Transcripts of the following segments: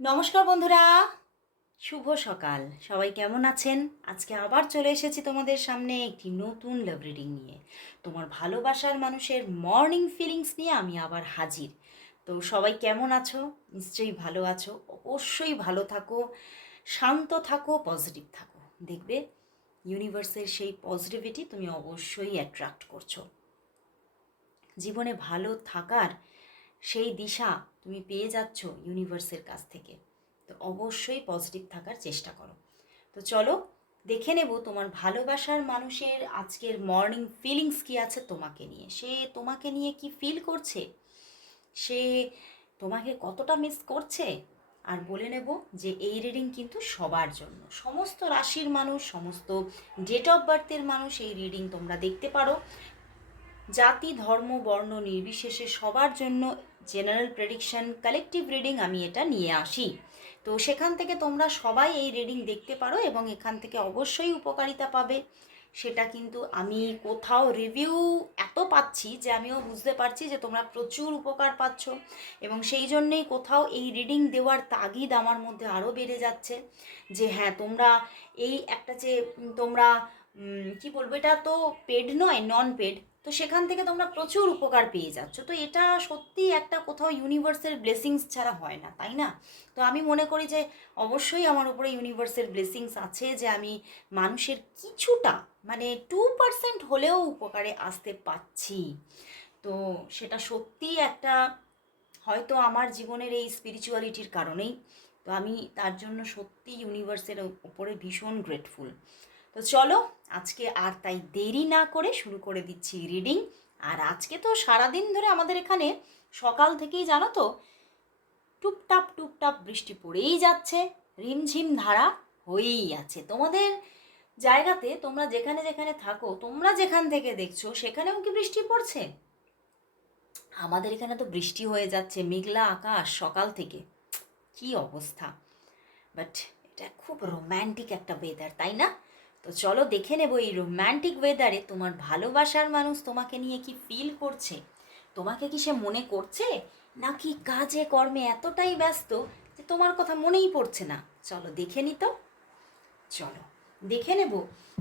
নমস্কার বন্ধুরা। শুভ সকাল। সবাই কেমন আছেন? আজকে আবার চলে এসেছি তোমাদের সামনে একটি নতুন লাভ রিডিং নিয়ে। তোমার ভালোবাসার মানুষের মর্নিং ফিলিংস নিয়ে আমি আবার হাজির। তো সবাই কেমন আছো? নিশ্চয়ই ভালো আছো। অবশ্যই ভালো থাকো, শান্ত থাকো পজিটিভ থাকো। দেখবে ইউনিভার্সের সেই পজিটিভিটি তুমি অবশ্যই অ্যাট্রাক্ট করছ। জীবনে ভালো থাকার সেই দিশা তুমি পেয়ে যাচ্ছ ইউনিভার্সের কাছ থেকে। তো অবশ্যই পজিটিভ থাকার চেষ্টা করো। তো চলো, দেখে নেব তোমার ভালোবাসার মানুষের আজকের মর্নিং ফিলিংস কি আছে তোমাকে নিয়ে। সে তোমাকে নিয়ে কি ফিল করছে? সে তোমাকে কতটা মিস করছে? আর বলে নেব যে এই রিডিং কিন্তু সবার জন্য। সমস্ত রাশির মানুষ, সমস্ত ডেট অফ বার্থের মানুষ এই রিডিং তোমরা দেখতে পারো। জাতি, ধর্ম, বর্ণ নির্বিশেষে সবার জন্য জেনারেল প্রেডিকশন কালেকটিভ রিডিং আমি এটা নিয়ে আসি। তো সেখান থেকে তোমরা সবাই এই রিডিং দেখতে পারো এবং এখান থেকে অবশ্যই উপকারিতা পাবে। সেটা কিন্তু আমি কোথাও রিভিউ এত পাচ্ছি যে আমিও বুঝতে পারছি যে তোমরা প্রচুর উপকার পাচ্ছ এবং সেই জন্যেই কোথাও এই রিডিং দেওয়ার তাগিদ আমার মধ্যে আরও বেড়ে যাচ্ছে যে হ্যাঁ তোমরা এই একটা যে তোমরা কি বলব, এটা তো পেড নয় নন পেড তো সেখান থেকে তোমরা প্রচুর উপকার পেয়ে যাচ্ছ। তো এটা সত্যি একটা কোথাও ইউনিভার্সের ব্লেসিংস ছাড়া হয় না, তাই না? তো আমি মনে করি যে অবশ্যই আমার উপরে ইউনিভার্সের ব্লেসিংস আছে যে আমি মানুষের কিছুটা মানে টু পার্সেন্ট হলেও উপকারে আসতে পাচ্ছি তো সেটা সত্যিই একটা, হয়তো আমার জীবনের এই স্পিরিচুয়ালিটির কারণেই। তো আমি তার জন্য সত্যি ইউনিভার্সের উপরে ভীষণ গ্রেটফুল তো চলো আজকে আর তাই দেরি না করে শুরু করে দিচ্ছি রিডিং আর আজকে তো সারাদিন ধরে আমাদের এখানে সকাল থেকেই জানো তো টুপটাপ টুপটাপ বৃষ্টি পড়েই যাচ্ছে, রিমঝিম ধারা হয়েই আছে। তোমাদের জায়গাতে তোমরা যেখানে যেখানে থাকো, তোমরা যেখান থেকে দেখছ, সেখানেও কি বৃষ্টি পড়ছে? আমাদের এখানে তো বৃষ্টি হয়ে যাচ্ছে, মেঘলা আকাশ সকাল থেকে। কি অবস্থা? বাট এটা খুব রোম্যান্টিক একটা ওয়েদার তাই না? তো চলো দেখে নেব এই রোম্যান্টিক ওয়েদারে তোমার ভালোবাসার মানুষ তোমাকে নিয়ে কি ফিল করছে? তোমাকে কি সে মনে করছে? নাকি কাজে, কর্মে এতটাই ব্যস্ত যে তোমার কথা মনেই পড়ছে না? চলো দেখে নি তো। চলো দেখে নেব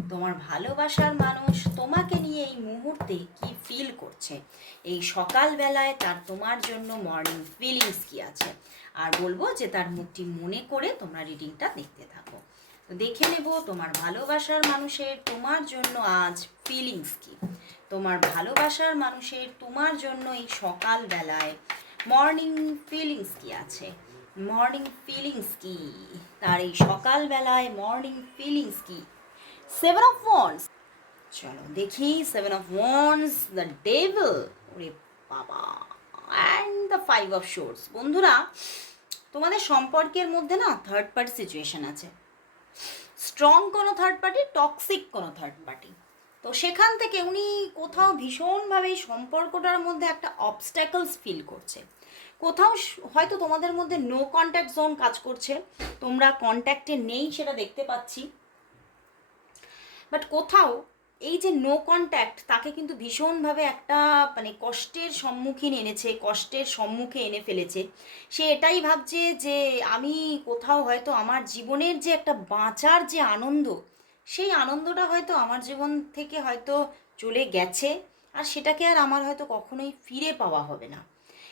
তোমার ভালোবাসার মানুষ তোমাকে নিয়ে এই মুহূর্তে কি ফিল করছে? এই সকালবেলায় তার তোমার জন্য মর্নিং ফিলিংস কি আছে? আর বলব যে তার মুখটি মনে করে তোমরা রিডিংটা দেখতে থাকো। তো দেখে নেব তোমার ভালোবাসার মানুষের তোমার জন্য আজ ফিলিংস কি। তোমার ভালোবাসার মানুষের তোমার জন্য এই সকালবেলায় মর্নিং ফিলিংস কি আছে? মর্নিং ফিলিংস কি? তার এই সকালবেলায় মর্নিং ফিলিংস কি? সেভেন অফ ওয়ান্স চলো দেখি seven of wands the devil ওরে বাবা and the five of swords বন্ধুরা, তোমাদের সম্পর্কের মধ্যে না থার্ড পার্টি সিচুয়েশন আছে। স্ট্রং কোনো থার্ড পার্টি টক্সিক কোনো থার্ড পার্টি তো সেখান থেকে উনি কোথাও ভীষণভাবে এই সম্পর্কটার মধ্যে একটা অবস্ট্যাকলস ফিল করছে। কোথাও হয়তো তোমাদের মধ্যে নো কন্ট্যাক্ট জোন কাজ করছে, তোমরা কন্ট্যাক্টে নেই সেটা দেখতে পাচ্ছি। বাট কোথাও এই যে নো কন্ট্যাক্ট তাকে কিন্তু ভীষণভাবে একটা মানে কষ্টের সম্মুখীন এনেছে, কষ্টের সম্মুখে এনে ফেলেছে। সে এটাই ভাবছে যে আমি কোথাও হয়তো আমার জীবনের যে একটা বাঁচার যে আনন্দ, সেই আনন্দটা হয়তো আমার জীবন থেকে হয়তো চলে গেছে, আর সেটাকে আর আমার হয়তো কখনোই ফিরে পাওয়া হবে না।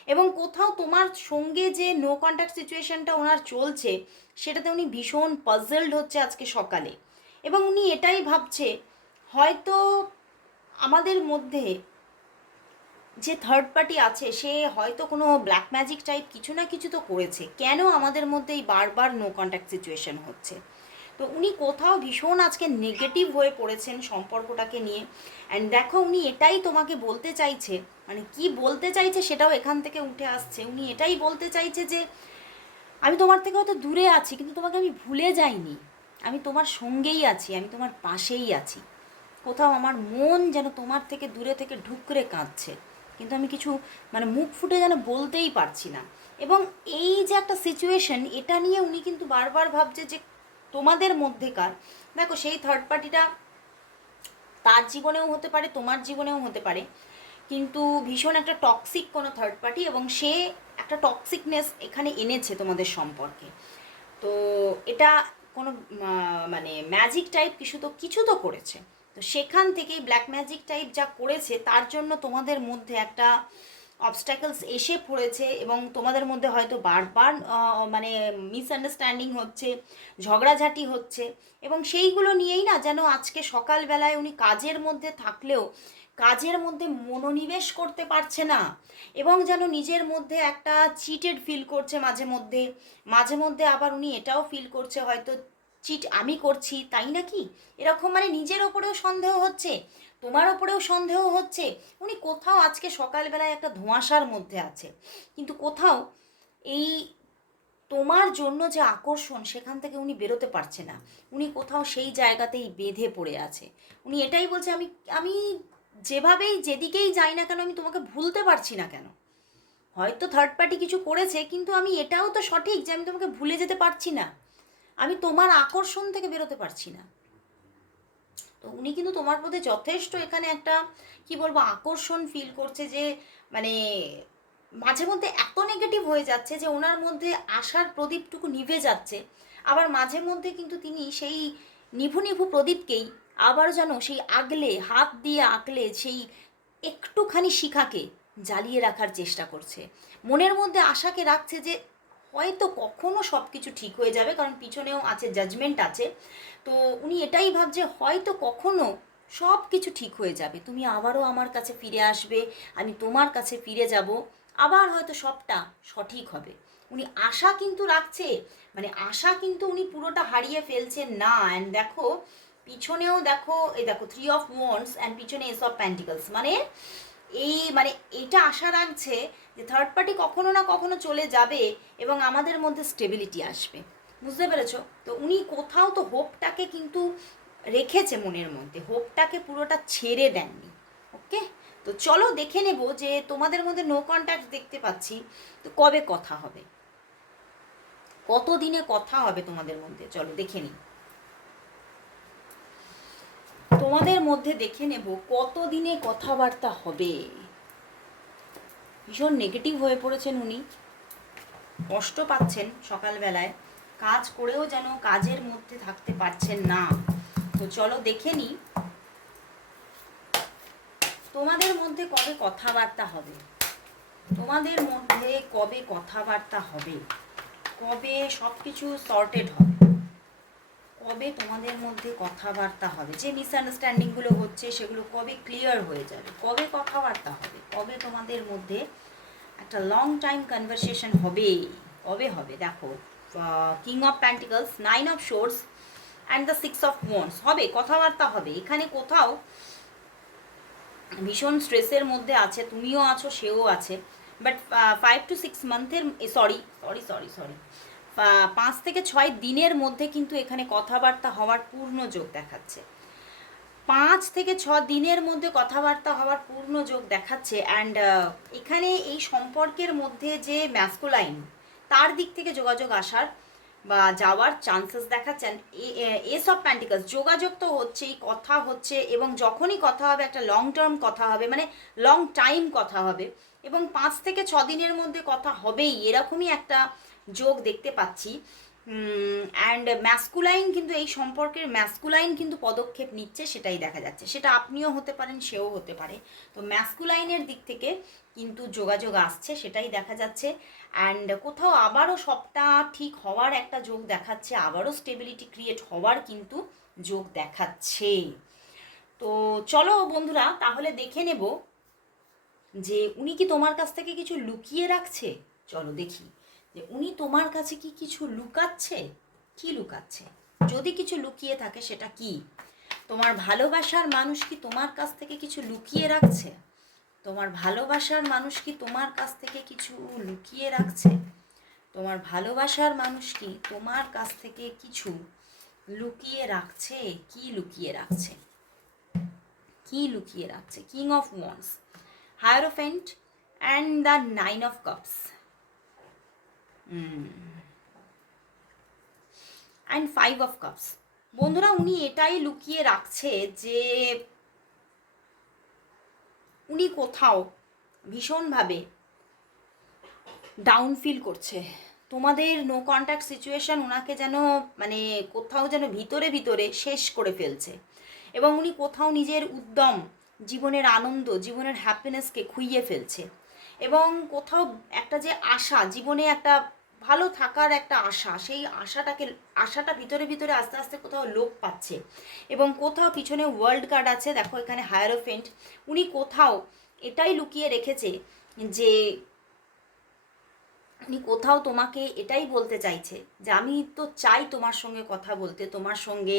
এবং কোথাও তোমার সঙ্গে যে নো কন্ট্যাক্ট সিচুয়েশনটা ওনার চলছে, সেটাতে উনি ভীষণ পাজলড হচ্ছে আজকে সকালে। এবং উনি এটাই ভাবছে হয়তো আমাদের মধ্যে যে থার্ড পার্টি আছে, সে হয়তো কোনো ব্ল্যাক ম্যাজিক টাইপ কিছু না কিছু তো করেছে। কেন আমাদের মধ্যে এই বারবার নো কন্ট্যাক্ট সিচুয়েশন হচ্ছে? তো উনি কোথাও ভীষণ আজকে নেগেটিভ হয়ে পড়েছেন সম্পর্কটাকে নিয়ে। অ্যান্ড দেখো উনি এটাই তোমাকে বলতে চাইছে মানে কি বলতে চাইছে সেটাও এখান থেকে উঠে আসছে। উনি এটাই বলতে চাইছে যে, আমি তোমার থেকে হয়তো দূরে আছি, কিন্তু তোমাকে আমি ভুলে যাইনি। আমি তোমার সঙ্গেই আছি, আমি তোমার পাশেই আছি। কোথাও আমার মন যেন তোমার থেকে দূরে থেকে ঢুকরে কাঁদছে। কিন্তু আমি কিছু মানে মুখ ফুটে যেন বলতেই পারছি না। এবং এই যে একটা সিচুয়েশন এটা নিয়ে উনি কিন্তু বারবার ভাবছে যে তোমাদের মধ্যেকার। দেখো, সেই থার্ড পার্টিটা তার জীবনেও হতে পারে, তোমার জীবনেও হতে পারে। কিন্তু ভীষণ একটা টক্সিক কোনো থার্ড পার্টি এবং সে একটা টক্সিকনেস এখানে এনেছে তোমাদের সম্পর্কে। তো এটা কোনো মানে ম্যাজিক টাইপ কিছু তো কিছু তো করেছে। তো সেখান থেকেই ব্ল্যাক ম্যাজিক টাইপ যা করেছে, তার জন্য তোমাদের মধ্যে একটা অবস্ট্যাকলস এসে পড়েছে এবং তোমাদের মধ্যে হয়তো বারবার মানে মিসআন্ডারস্ট্যান্ডিং হচ্ছে, ঝগড়াঝাটি হচ্ছে এবং সেইগুলো নিয়েই না যেন আজকে সকালবেলায় উনি কাজের মধ্যে থাকলেও কাজের মধ্যে মনোনিবেশ করতে পারছে না এবং যেন নিজের মধ্যে একটা চিটেড ফিল করছে মাঝে মধ্যে। মাঝে মধ্যে আবার উনি এটাও ফিল করছে হয়তো চিট আমি করছি, তাই নাকি? এরকম মানে নিজের ওপরেও সন্দেহ হচ্ছে, তোমার ওপরেও সন্দেহ হচ্ছে। উনি কোথাও আজকে সকালবেলায় একটা ধোঁয়াশার মধ্যে আছে। কিন্তু কোথাও এই তোমার জন্য যে আকর্ষণ, সেখান থেকে উনি বেরোতে পারছে না। উনি কোথাও সেই জায়গাতেই বেঁধে পড়ে আছে। উনি এটাই বলছে, আমি আমি যেভাবেই যেদিকেই যাই না কেন, আমি তোমাকে ভুলতে পারছি না কেন? হয়তো থার্ড পার্টি কিছু করেছে, কিন্তু আমি এটাও তো সঠিক যে আমি তোমাকে ভুলে যেতে পারছি না। আমি তোমার আকর্ষণ থেকে বেরোতে পারছি না। তো উনি কিন্তু তোমার প্রতি যথেষ্ট এখানে একটা, কি বলব, আকর্ষণ ফিল করছে যে মানে মাঝে মধ্যে এত নেগেটিভ হয়ে যাচ্ছে যে ওনার মধ্যে আশার প্রদীপটুকু নিভে যাচ্ছে। আবার মাঝে মধ্যে কিন্তু তিনি সেই নিভু নিভু প্রদীপকেই আবার যেন সেই আগলে, হাত দিয়ে আঁকলে সেই একটুখানি শিখাকে জ্বালিয়ে রাখার চেষ্টা করছে। মনের মধ্যে আশাকে রাখছে যে হয়তো কখনো সব কিছু ঠিক হয়ে যাবে, কারণ পিছনেও আছে জাজমেন্ট আছে। তো উনি এটাই ভাবছে, হয়তো কখনো সব কিছু ঠিক হয়ে যাবে। তুমি আবারও আমার কাছে ফিরে আসবে, আমি তোমার কাছে ফিরে যাব, আবার হয়তো সবটা সঠিক হবে। উনি আশা কিন্তু রাখছে মানে আশা কিন্তু উনি পুরোটা হারিয়ে ফেলছেন না। অ্যান্ড দেখো, পিছনেও দেখো, এই দেখো থ্রি অফ ওয়ান্স অ্যান্ড পিছনে এস অফ প্যান্টিকলস মানে এই মানে এটা আশা রাখছে যে থার্ড পার্টি কখনো না কখনো চলে যাবে এবং আমাদের মধ্যে স্টেবিলিটি আসবে। বুঝতে পেরেছ? তো উনি কোথাও তো হোপটাকে কিন্তু রেখেছে মনের মধ্যে। হোপটাকে পুরোটা ছেড়ে দেননি। ওকে তো চলো দেখে নেব যে তোমাদের মধ্যে নো কন্ট্যাক্ট দেখতে পাচ্ছি। তো কবে কথা হবে? কতদিনে কথা হবে তোমাদের মধ্যে? চলো দেখে নিই। তোমাদের মধ্যে দেখে নেব কতদিনে কথাবার্তা হবে। ভীষণ নেগেটিভ হয়ে পড়েছেন উনি। কষ্ট পাচ্ছেন সকালবেলায়। কাজ করেও যেন কাজের মধ্যে থাকতে পারছেন না। তো চলো দেখে নিই তোমাদের মধ্যে কবে কথাবার্তা হবে। তোমাদের মধ্যে কবে কথাবার্তা হবে। কবে সব কিছু সর্টেড হবে। কবে তোমাদের মধ্যে কথাবার্তা হবে? যে মিসআন্ডারস্ট্যান্ডিংগুলো হচ্ছে, সেগুলো কবে ক্লিয়ার হয়ে যাবে? কবে কথাবার্তা হবে? কবে তোমাদের মধ্যে একটা লং টাইম কনভারসেশন হবে কবে হবে? দেখো king of pentacles nine of swords and the six of wands হবে, কথাবার্তা হবে। এখানে কোথাও ভীষণ স্ট্রেসের মধ্যে আছে, তুমিও আছো, সেও আছে। বাট ফাইভ টু সিক্স মান্থের সরি সরি সরি সরি পাঁচ থেকে ছয় দিনের মধ্যে কিন্তু এখানে কথাবার্তা হওয়ার পূর্ণ যোগ দেখাচ্ছে। পাঁচ থেকে ছ দিনের মধ্যে কথাবার্তা হওয়ার পূর্ণ যোগ দেখাচ্ছে অ্যান্ড এখানে এই সম্পর্কের মধ্যে যে ম্যাসকুলাইন তার দিক থেকে যোগাযোগ আসার বা যাওয়ার চান্সেস দেখাচ্ছেন এস অফ প্যান্টিকাস যোগাযোগ তো হচ্ছেই, কথা হচ্ছে এবং যখনই কথা হবে একটা লং টার্ম কথা হবে মানে লং টাইম কথা হবে এবং পাঁচ থেকে ছ দিনের মধ্যে কথা হবেই, এরকমই একটা যোগ দেখতে পাচ্ছি। অ্যান্ড ম্যাসকুলাইন কিন্তু এই সম্পর্কের ম্যাসকুলাইন কিন্তু পদক্ষেপ নিচ্ছে, সেটাই দেখা যাচ্ছে। সেটা আপনিও হতে পারেন, সেও হতে পারে। তো ম্যাসকুলাইনের দিক থেকে কিন্তু যোগাযোগ আসছে, সেটাই দেখা যাচ্ছে। অ্যান্ড কোথাও আবারও সবটা ঠিক হওয়ার একটা যোগ দেখাচ্ছে, আবারও স্টেবিলিটি ক্রিয়েট হওয়ার কিন্তু যোগ দেখাচ্ছে। তো চলো বন্ধুরা, তাহলে দেখে নেব যে উনি কি তোমার কাছ থেকে কিছু লুকিয়ে রাখছে? চলো দেখি। যে উনি তোমার কাছে কি কিছু লুকাচ্ছে? কি লুকাচ্ছে? যদি কিছু লুকিয়ে থাকে সেটা কি? তোমার ভালোবাসার মানুষ কি তোমার কাছ থেকে কিছু লুকিয়ে রাখছে? তোমার ভালোবাসার মানুষ কি তোমার কাছ থেকে কিছু লুকিয়ে রাখছে? তোমার ভালোবাসার মানুষ কি তোমার কাছ থেকে কিছু লুকিয়ে রাখছে? কি লুকিয়ে রাখছে? কি লুকিয়ে রাখছে? King of wands hierophant and the nine of cups and five of cups বন্ধুরা, উনি এটাই লুকিয়ে রাখছে যে উনি কোথাও ভীষণভাবে ডাউন ফিল করছে। তোমাদের নো কন্ট্যাক্ট সিচুয়েশন ওনাকে যেন মানে কোথাও যেন ভিতরে ভিতরে শেষ করে ফেলছে। এবং উনি কোথাও নিজের উদ্যম, জীবনের আনন্দ, জীবনের হ্যাপিনেসকে খুইয়ে ফেলছে। এবং কোথাও একটা যে আশা, জীবনে একটা ভালো থাকার একটা আশা, সেই আশাটাকে, আশাটা ভিতরে ভিতরে আস্তে আস্তে কোথাও লোপ পাচ্ছে। এবং কোথাও পিছনে ওয়ার্ল্ড কার্ড আছে, দেখো এখানে হায়ারোফেন্ট উনি কোথাও এটাই লুকিয়ে রেখেছে যে, উনি কোথাও তোমাকে এটাই বলতে চাইছে যে, আমি তো চাই তোমার সঙ্গে কথা বলতে, তোমার সঙ্গে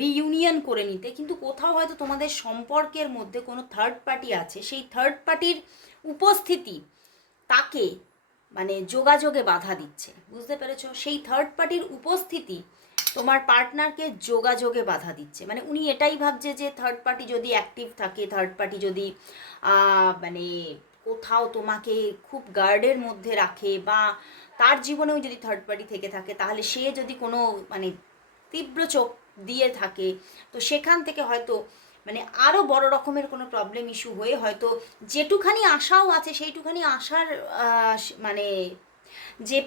রিইউনিয়ন করে নিতে। কিন্তু কোথাও হয়তো তোমাদের সম্পর্কের মধ্যে কোনো থার্ড পার্টি আছে, সেই থার্ড পার্টির উপস্থিতি, তাকে মানে যোগাযোগে বাধা দিচ্ছে। বুঝতে পেরেছ? সেই থার্ড পার্টির উপস্থিতি তোমার পার্টনারকে যোগাযোগে বাধা দিচ্ছে। মানে উনি এটাই ভাবছে যে থার্ড পার্টি যদি অ্যাক্টিভ থাকে থার্ড পার্টি যদি মানে কোথাও তোমাকে খুব গার্ডের মধ্যে রাখে বা তার জীবনেও যদি থার্ড পার্টি থেকে থাকে, তাহলে সে যদি কোনো মানে তীব্র চোখ দিয়ে থাকে, তো সেখান থেকে হয়তো মানে আরও বড় রকমের কোনো প্রবলেম ইস্যু হয়ে হয়তো যেটুখানি আশাও আছে, সেইটুখানি আশার মানে যে,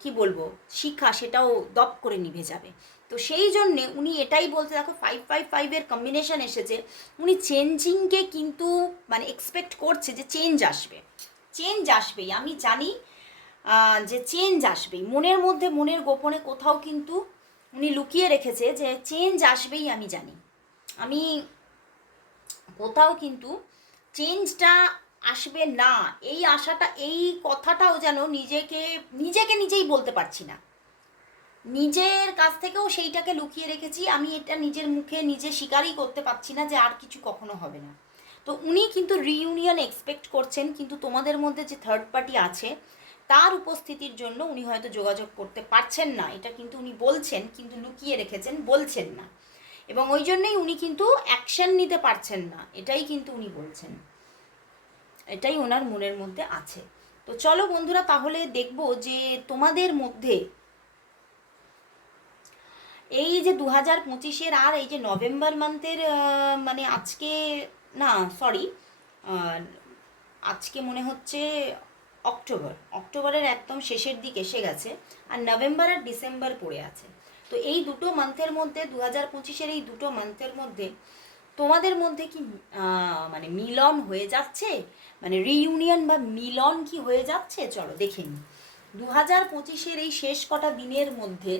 কি বলব, শিক্ষা সেটাও দপ করে নিভে যাবে। তো সেই জন্যে উনি এটাই বলতে দেখো ফাইভ ফাইভ ফাইভের কম্বিনেশন এসেছে, উনি চেঞ্জিংকে কিন্তু মানে এক্সপেক্ট করছে যে চেঞ্জ আসবে। চেঞ্জ আসবেই, আমি জানি যে চেঞ্জ আসবেই। মনের মধ্যে, মনের গোপনে কোথাও কিন্তু উনি লুকিয়ে রেখেছে যে চেঞ্জ আসবেই আমি জানি। আমি কোথাও কিন্তু চেঞ্জটা আসবে না। এই আশাটা, এই কথাটাও যেন নিজেকে নিজেকে নিজেই বলতে পারছি না। নিজের কাছ থেকেও সেইটাকে লুকিয়ে রেখেছি। আমি এটা নিজের মুখে নিজে স্বীকারই করতে পারছি না যে আর কিছু কখনো হবে না। তো উনি কিন্তু রিইউনিয়ন এক্সপেক্ট করছেন, কিন্তু তোমাদের মধ্যে যে থার্ড পার্টি আছে, তার উপস্থিতির জন্য উনি হয়তো যোগাযোগ করতে পারছেন না। এটা কিন্তু উনি বলছেন, কিন্তু লুকিয়ে রেখেছেন, বলছেন না। এবং ওই জন্যই উনি কিন্তু অ্যাকশন নিতে পারছেন না। এটাই কিন্তু উনি বলছেন। এটাই ওনার মনের মধ্যে আছে। তো চলো বন্ধুরা, তাহলে দেখব যে তোমাদের মধ্যে এই যে দু হাজার পঁচিশের আর এই যে নভেম্বর মান্থের মানে আজকে, না সরি আজকে মনে হচ্ছে অক্টোবর। অক্টোবরের একদম শেষের দিক এসে গেছে। আর নভেম্বর আর ডিসেম্বর পড়ে আছে। তো এই দুটো মান্থের মধ্যে দু হাজার পঁচিশের এই দুটো মান্থের মধ্যে তোমাদের মধ্যে কি মানে মিলন হয়ে যাচ্ছে? মানে রিইউনিয়ন বা মিলন কি হয়ে যাচ্ছে? চলো দেখে নিই। দু হাজার পঁচিশের এই শেষ কটা দিনের মধ্যে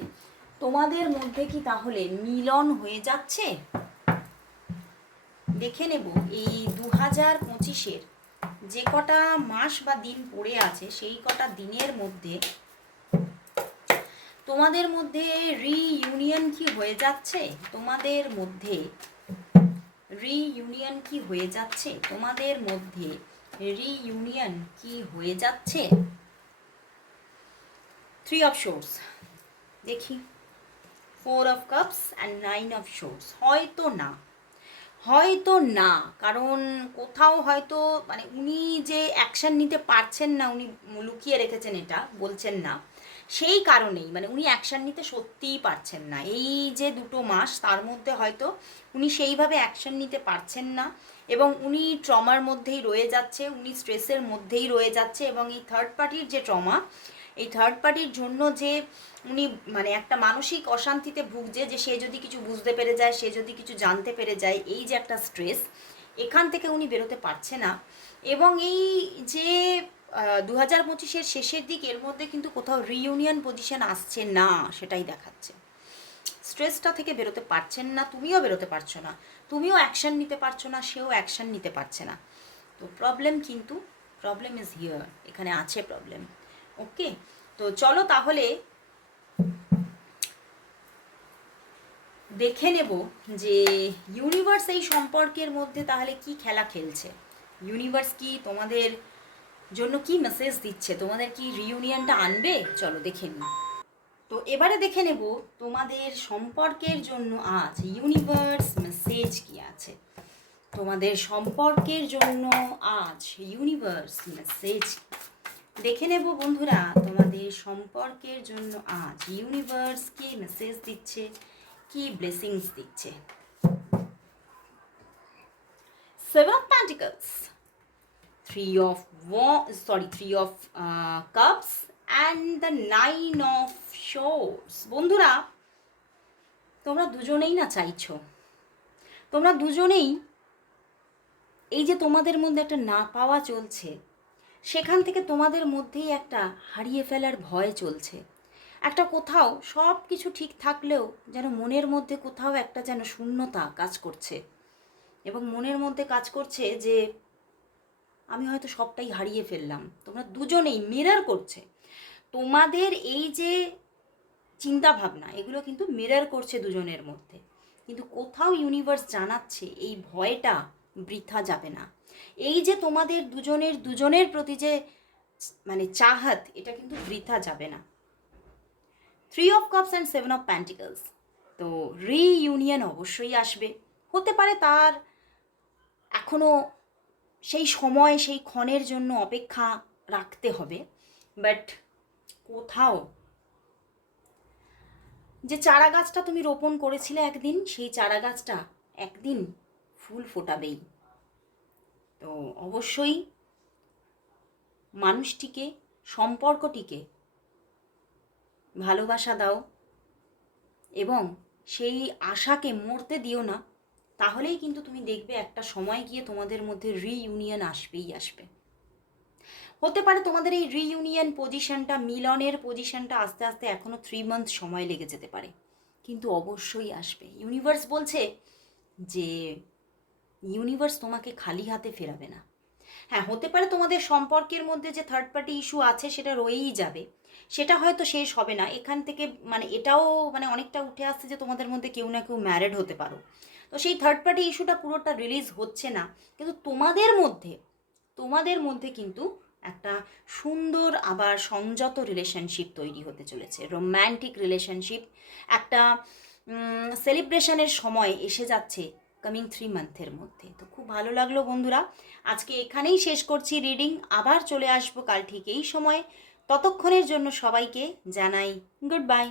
তোমাদের মধ্যে কি তাহলে মিলন হয়ে যাচ্ছে? দেখে নেব। এই দু হাজার পঁচিশের যে কটা মাস বা দিন পড়ে আছে, সেই কটা দিনের মধ্যে তোমাদের মধ্যে রিইউনিয়ন কি হয়ে যাচ্ছে? তোমাদের মধ্যে রিইউনিয়ন কি হয়ে যাচ্ছে? তোমাদের মধ্যে রিইউনিয়ন কি হয়ে যাচ্ছে? থ্রি অফ শোর্স দেখি। Four of cups and nine of swords হয়তো না। হয়তো না। কারণ কোথাও হয়তো মানে উনি যে অ্যাকশন নিতে পারছেন না, উনি লুকিয়ে রেখেছেন এটা, বলছেন না। সেই কারণেই মানে উনি অ্যাকশন নিতে সত্যিই পারছেন না। এই যে দুটো মাস, তার মধ্যে হয়তো উনি সেইভাবে অ্যাকশন নিতে পারছেন না এবং উনি ট্রমার মধ্যেই রয়ে যাচ্ছে, উনি স্ট্রেসের মধ্যেই রয়ে যাচ্ছে এবং এই থার্ড পার্টির যে ট্রমা এই থার্ড পার্টির জন্য যে উনি মানে একটা মানসিক অশান্তিতে ভুগছে যে সে যদি কিছু বুঝতে পেরে যায়, সে যদি কিছু জানতে পেরে যায়, এই যে একটা স্ট্রেস এখান থেকে উনি বেরোতে পারছে না এবং এই যে দু হাজার পঁচিশের শেষের দিক, এর মধ্যে কিন্তু কোথাও রিইউনিয়ন পজিশন আসছে না, সেটাই দেখাচ্ছে। স্ট্রেসটা থেকে বেরোতে পারছেন না, তুমিও বেরোতে পারছ না। তুমিও অ্যাকশন নিতে পারছ না, সেও অ্যাকশন নিতে পারছে না। তো প্রবলেম কিন্তু প্রবলেম ইজ হিয়ার এখানে আছে প্রবলেম ওকে তো চলো তাহলে দেখে নেব যে ইউনিভার্স এই সম্পর্কের মধ্যে তাহলে কি খেলা খেলছে। ইউনিভার্স কি তোমাদের জন্য কি মেসেজ দিচ্ছে? তোমাদের কি রিউনিয়নটা আনবে? চলো দেখে নিই। তো এবারে দেখে নেব তোমাদের সম্পর্কের জন্য আজ ইউনিভার্স মেসেজ কি আছে। তোমাদের সম্পর্কের জন্য আজ ইউনিভার্স মেসেজ দেখে নেব বন্ধুরা, তোমাদের সম্পর্কের জন্য আজ ইউনিভার্স কি মেসেজ দিচ্ছে? কি ব্লেসিংস দিচ্ছে? Seven of pentacles three of sorry three of uh, cups and the nine of swords. বন্ধুরা তোমরা দুজনেই না চাইছো? তোমরা দুজনেই এই যে তোমাদের মধ্যে একটা না পাওয়া চলছে সেখান থেকে তোমাদের মধ্যেই একটা হারিয়ে ফেলার ভয় চলছে। একটা কোথাও সব কিছু ঠিক থাকলেও যেন মনের মধ্যে কোথাও একটা যেন শূন্যতা কাজ করছে। এবং মনের মধ্যে কাজ করছে যে আমি হয়তো সবটাই হারিয়ে ফেললাম। তোমরা দুজনেই মিরর করছে। তোমাদের এই যে চিন্তা ভাবনা এগুলো কিন্তু মিরর করছে দুজনের মধ্যে। কিন্তু কোথাও ইউনিভার্স জানাচ্ছে এই ভয়টা বৃথা যাবে না। এই যে তোমাদের দুজনের দুজনের প্রতি যে মানে চাহাত, এটা কিন্তু বৃথা যাবে না। Three of cups and seven of pentacles তো রিইউনিয়ন অবশ্যই আসবে। হতে পারে তার এখনও সেই সময়, সেই ক্ষণের জন্য অপেক্ষা রাখতে হবে। বাট কোথাও যে চারা গাছটা তুমি রোপণ করেছিলে একদিন, সেই চারা গাছটা একদিন ফুল ফোটাবেই। তো অবশ্যই মানুষটিকে, সম্পর্কটিকে ভালোবাসা দাও এবং সেই আশাকে মরতে দিও না। তাহলেই কিন্তু তুমি দেখবে একটা সময় গিয়ে তোমাদের মধ্যে রিইউনিয়ন আসবেই আসবে। হতে পারে তোমাদের এই রিইউনিয়ন পজিশনটা মিলনের পজিশনটা আস্তে আস্তে এখনও থ্রি মান্থ সময় লেগে যেতে পারে। কিন্তু অবশ্যই আসবে। ইউনিভার্স বলছে যে ইউনিভার্স তোমাকে খালি হাতে ফেরাবে না। হ্যাঁ হতে পারে তোমাদের সম্পর্কের মধ্যে যে থার্ড পার্টি ইস্যু আছে সেটা রয়েই যাবে। সেটা হয়তো শেষ হবে না। এখান থেকে মানে এটাও মানে অনেকটা উঠে আসছে যে তোমাদের মধ্যে কেউ না কেউ ম্যারেড হতে পারো। তো সেই থার্ড পার্টি ইস্যুটা পুরোটা রিলিজ হচ্ছে না। কিন্তু তোমাদের মধ্যে তোমাদের মধ্যে কিন্তু একটা সুন্দর আবার সংযত রিলেশনশিপ তৈরি হতে চলেছে। রোম্যান্টিক রিলেশনশিপ একটা সেলিব্রেশনের সময় এসে যাচ্ছে কামিং থ্রি মান্থের মধ্যে। তো খুব ভালো লাগল বন্ধুরা। আজকে এখানেই শেষ করছি রিডিং আবার চলে আসব কাল ঠিক এই সময়। ততক্ষণের জন্য সবাইকে জানাই গুড বাই